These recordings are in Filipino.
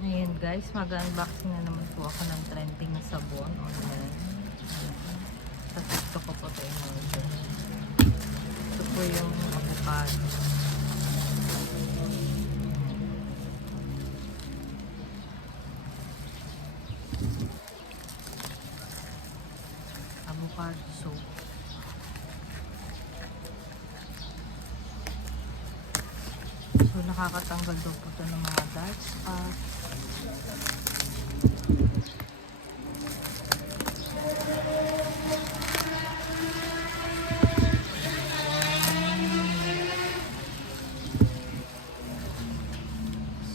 Ayan guys, mag-unboxing na naman po ako ng trending na sabon online. Sa TikTok ko po ito in-order. Ito po yung avocado. Avocado soap. So, nakakatanggal daw po ito ng mga dark spots.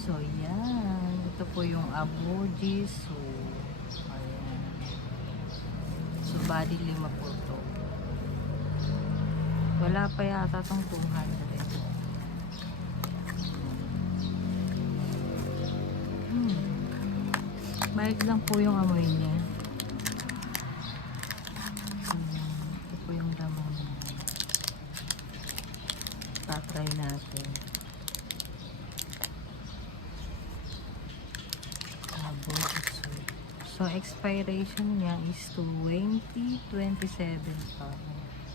So, yan. Ito po yung Aboji soap. Ayan. So, body 5 po ito. Wala pa yata itong 200. Mahig lang po yung amoy niya. Ito po yung laman niya. Tatry natin. So, expiration niya is 2027 pa.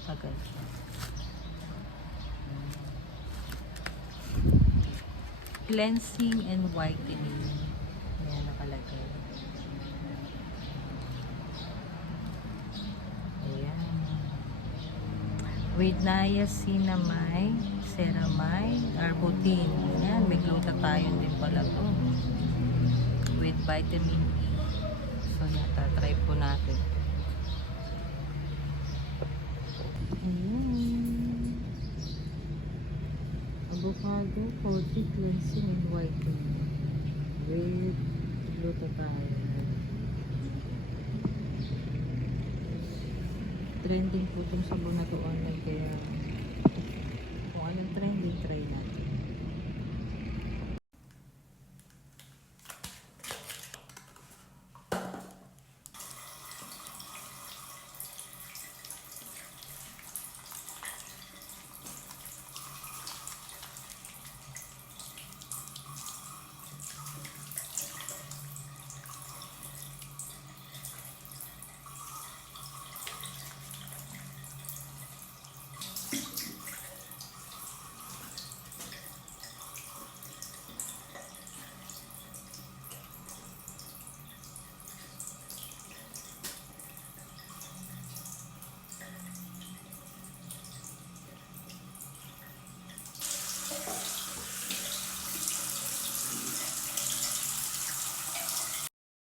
Tagal siya. Cleansing and whitening. Ayan, nakalagay. Ayan. With niacinamide, ceramide, arbutin. Ayan, may glutathione din pala to. With vitamin E. So, natatry po natin. Ayan. Avocado, coated, cleansing, and whitening. With glutathione. Trending po itong sabon na to online, kaya kung anong trending, try natin.